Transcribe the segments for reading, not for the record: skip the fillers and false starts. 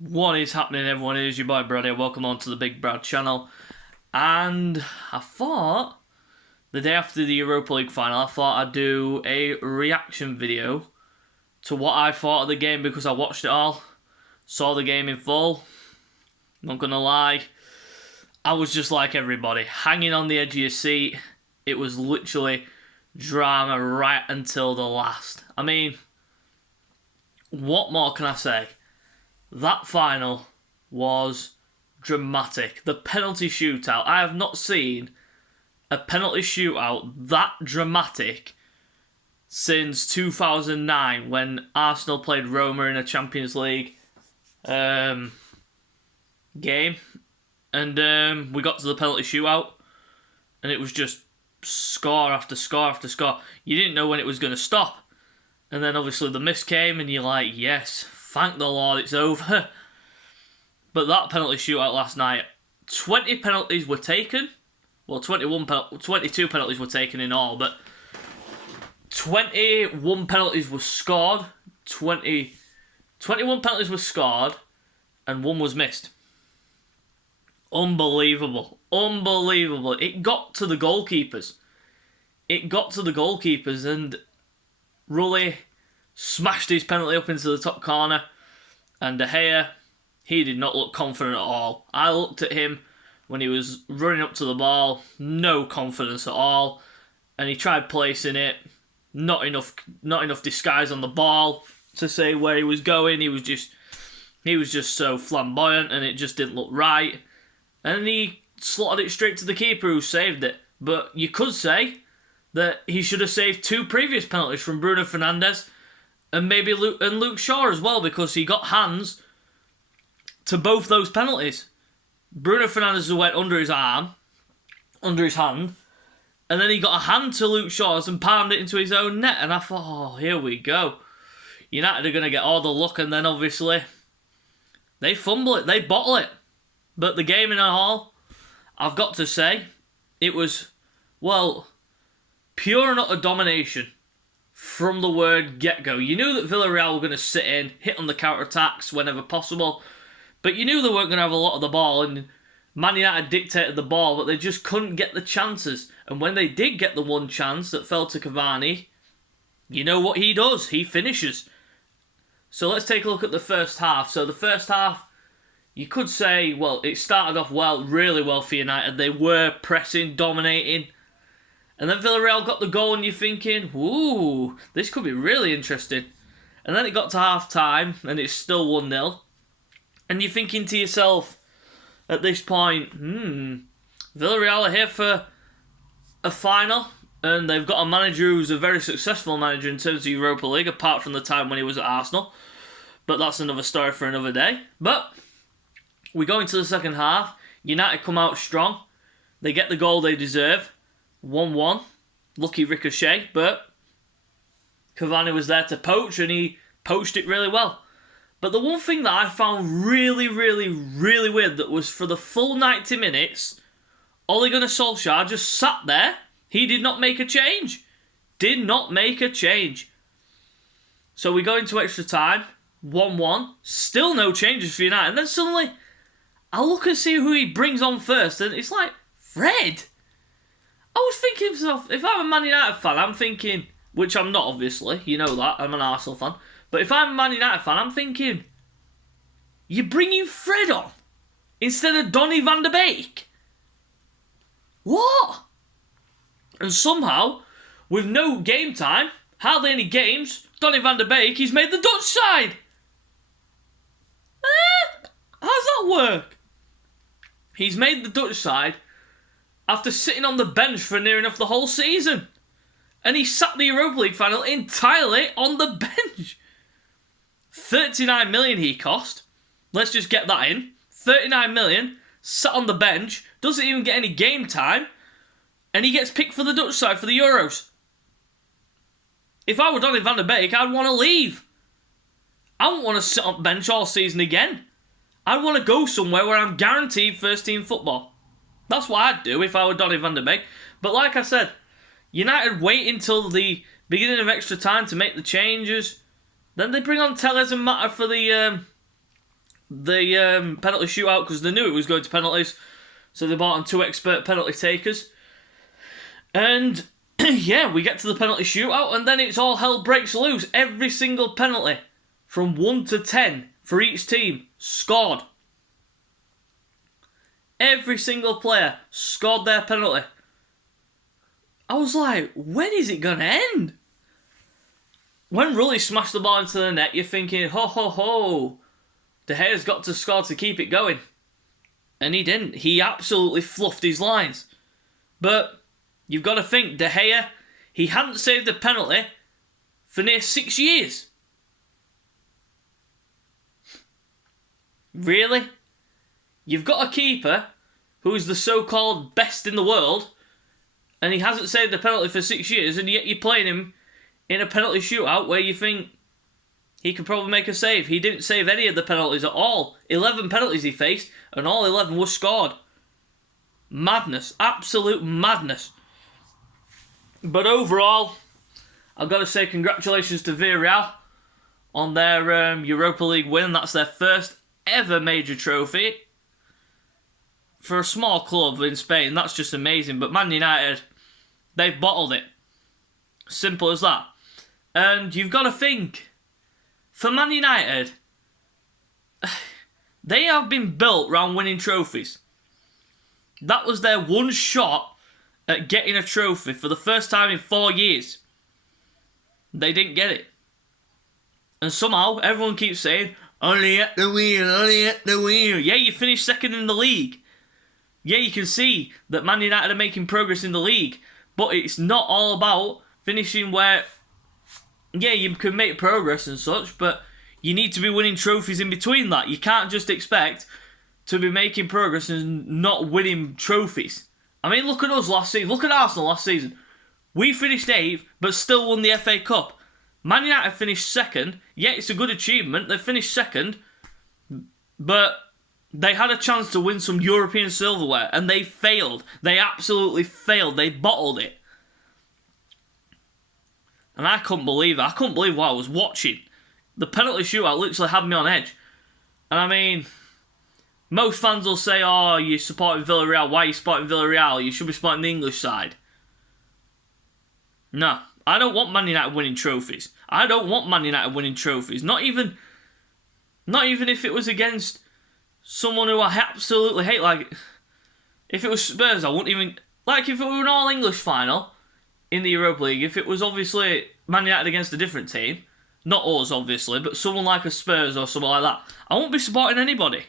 What is happening, everyone? It is your boy Brad here. Welcome on to the Big Brad channel. And I thought, the day after the Europa League Final, I thought I'd do a reaction video to what I thought of the game because I watched it all. Saw the game in full. Not gonna lie, I was just like everybody, hanging on the edge of your seat. It was literally drama right until the last. I mean, what more can I say? That final was dramatic. The penalty shootout. I have not seen a penalty shootout that dramatic since 2009 when Arsenal played Roma in a Champions League game. And we got to the penalty shootout and it was just score after score after score. You didn't know when it was going to stop. And then obviously the miss came and you're like, yes, thank the Lord it's over. But that penalty shootout last night, 20 penalties were taken. Well, 22 penalties were taken in all, but 21 penalties were scored. 21 penalties were scored and one was missed. Unbelievable. Unbelievable. It got to the goalkeepers. And Rulli smashed his penalty up into the top corner. And De Gea, he did not look confident at all. I looked at him when he was running up to the ball. No confidence at all. And he tried placing it. Not enough disguise on the ball to say where he was going. He was just so flamboyant and it just didn't look right. And he slotted it straight to the keeper who saved it. But you could say that he should have saved two previous penalties from Bruno Fernandes and maybe Luke Shaw as well, because he got hands to both those penalties. Bruno Fernandes went under his hand, and then he got a hand to Luke Shaw's and palmed it into his own net. And I thought, oh, here we go. United are going to get all the luck, and then obviously they fumble it, they bottle it. But the game in a whole, I've got to say, it was, well, pure and utter domination from the word get-go. You knew that Villarreal were going to sit in, hit on the counter-attacks whenever possible, but you knew they weren't going to have a lot of the ball, and Man United dictated the ball, but they just couldn't get the chances. And when they did get the one chance that fell to Cavani, you know what he does? He finishes. So let's take a look at the first half. So the first half, you could say, well, it started off well, really well for United. They were pressing, dominating. And then Villarreal got the goal and you're thinking, ooh, this could be really interesting. And then it got to half-time and it's still 1-0. And you're thinking to yourself, at this point, Villarreal are here for a final. And they've got a manager who's a very successful manager in terms of Europa League, apart from the time when he was at Arsenal. But that's another story for another day. But we go into the second half. United come out strong. They get the goal they deserve. 1-1. Lucky ricochet, but Cavani was there to poach and he poached it really well. But the one thing that I found really, really, really weird, that was for the full 90 minutes, Ole Gunnar Solskjaer just sat there. He did not make a change. So we go into extra time. 1-1. Still no changes for United. And then suddenly, I look and see who he brings on first, and it's like, Fred. I was thinking to myself, if I'm a Man United fan, I'm thinking, which I'm not obviously, you know that, I'm an Arsenal fan, but if I'm a Man United fan, I'm thinking, you're bringing Fred on instead of Donny van de Beek? What? And somehow, with no game time, hardly any games, Donny van de Beek, he's made the Dutch side. How's that work? He's made the Dutch side after sitting on the bench for near enough the whole season. And he sat the Europa League final entirely on the bench. 39 million he cost. Let's just get that in. 39 million, sat on the bench, doesn't even get any game time, and he gets picked for the Dutch side for the Euros. If I were Donny van de Beek, I'd want to leave. I wouldn't want to sit on bench all season again. I'd want to go somewhere where I'm guaranteed first team football. That's what I'd do if I were Donny van de Beek. But like I said, United wait until the beginning of extra time to make the changes. Then they bring on Telles and Mata for the the penalty shootout because they knew it was going to penalties. So they brought on 2 expert penalty takers. And yeah, we get to the penalty shootout and then it's all hell breaks loose. Every single penalty from 1 to 10 for each team scored. Every single player scored their penalty. I was like, when is it going to end? When Rulli smashed the ball into the net, you're thinking, ho ho ho, De Gea's got to score to keep it going. And he didn't. He absolutely fluffed his lines. But you've got to think, De Gea, he hadn't saved a penalty for near 6 years. Really? You've got a keeper who's the so-called best in the world, and he hasn't saved a penalty for 6 years, and yet you're playing him in a penalty shootout where you think he could probably make a save. He didn't save any of the penalties at all. 11 penalties he faced, and all 11 were scored. Madness. Absolute madness. But overall, I've got to say congratulations to Villarreal on their Europa League win. That's their first ever major trophy. For a small club in Spain, that's just amazing. But Man United, they've bottled it. Simple as that. And you've got to think, for Man United, they have been built around winning trophies. That was their one shot at getting a trophy for the first time in 4 years. They didn't get it. And somehow, everyone keeps saying, only at the wheel, only at the wheel. Yeah, you finished second in the league. Yeah, you can see that Man United are making progress in the league. But it's not all about finishing where, yeah, you can make progress and such, but you need to be winning trophies in between that. You can't just expect to be making progress and not winning trophies. I mean, look at us last season. Look at Arsenal last season. We finished 8th, but still won the FA Cup. Man United finished 2nd. Yeah, it's a good achievement. They finished 2nd, but they had a chance to win some European silverware, and they failed. They absolutely failed. They bottled it. And I couldn't believe it. I couldn't believe what I was watching. The penalty shootout literally had me on edge. And I mean, most fans will say, oh, you're supporting Villarreal. Why are you supporting Villarreal? You should be supporting the English side. No, I don't want Man United winning trophies. I don't want Man United winning trophies. Not even if it was against someone who I absolutely hate. Like, if it was Spurs, I wouldn't even... Like, if it were an all-English final in the Europa League, if it was obviously Man United against a different team, not us, obviously, but someone like a Spurs or something like that, I won't be supporting anybody.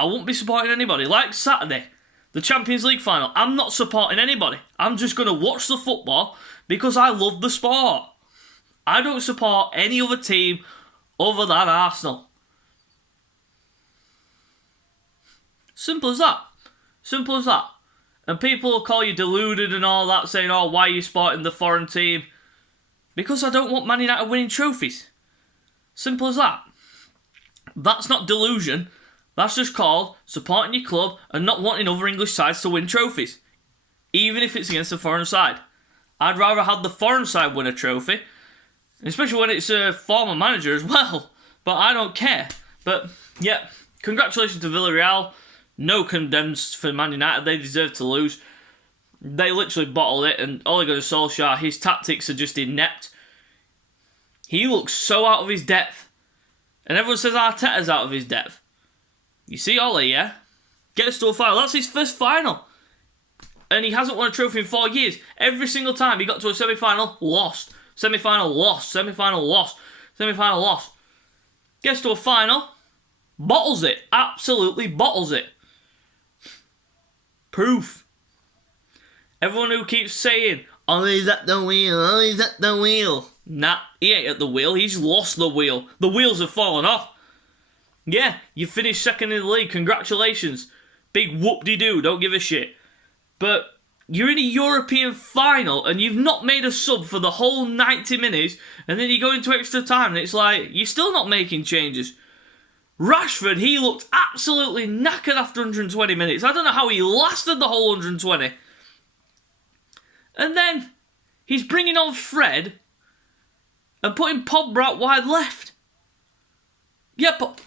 I won't be supporting anybody. Like Saturday, the Champions League final, I'm not supporting anybody. I'm just going to watch the football because I love the sport. I don't support any other team other than Arsenal. Simple as that. Simple as that. And people will call you deluded and all that, saying, oh, why are you supporting the foreign team? Because I don't want Man United winning trophies. Simple as that. That's not delusion. That's just called supporting your club and not wanting other English sides to win trophies. Even if it's against a foreign side. I'd rather have the foreign side win a trophy. Especially when it's a former manager as well. But I don't care. But, yeah, congratulations to Villarreal. No condemns for Man United. They deserve to lose. They literally bottled it. And Ole Gunnar Solskjaer, his tactics are just inept. He looks so out of his depth. And everyone says Arteta's out of his depth. You see Ole, yeah? Gets to a final. That's his first final. And he hasn't won a trophy in 4 years. Every single time he got to a semi-final, lost. Semi-final, lost. Semi-final, lost. Semi-final, lost. Gets to a final, bottles it. Absolutely bottles it. Proof. Everyone who keeps saying, Ole's at the wheel, Ole's at the wheel. Nah, he ain't at the wheel. He's lost the wheel. The wheels have fallen off. Yeah, you finished second in the league. Congratulations. Big whoop-de-doo. Don't give a shit. But you're in a European final and you've not made a sub for the whole 90 minutes and then you go into extra time and it's like, you're still not making changes. Rashford, he looked absolutely knackered after 120 minutes. I don't know how he lasted the whole 120. And then he's bringing on Fred and putting Pogba out wide left. Yeah, but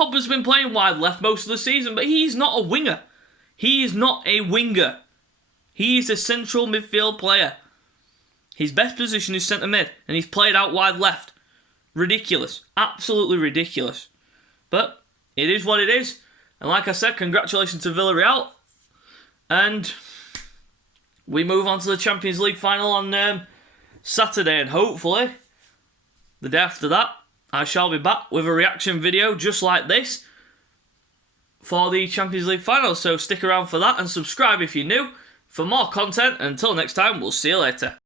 Pogba's been playing wide left most of the season, but he's not a winger. He is not a winger. He is a central midfield player. His best position is centre mid, and he's played out wide left. Ridiculous. Absolutely ridiculous. But it is what it is. And like I said, congratulations to Villarreal. And we move on to the Champions League final on Saturday. And hopefully, the day after that, I shall be back with a reaction video just like this for the Champions League final. So stick around for that and subscribe if you're new for more content. Until next time, we'll see you later.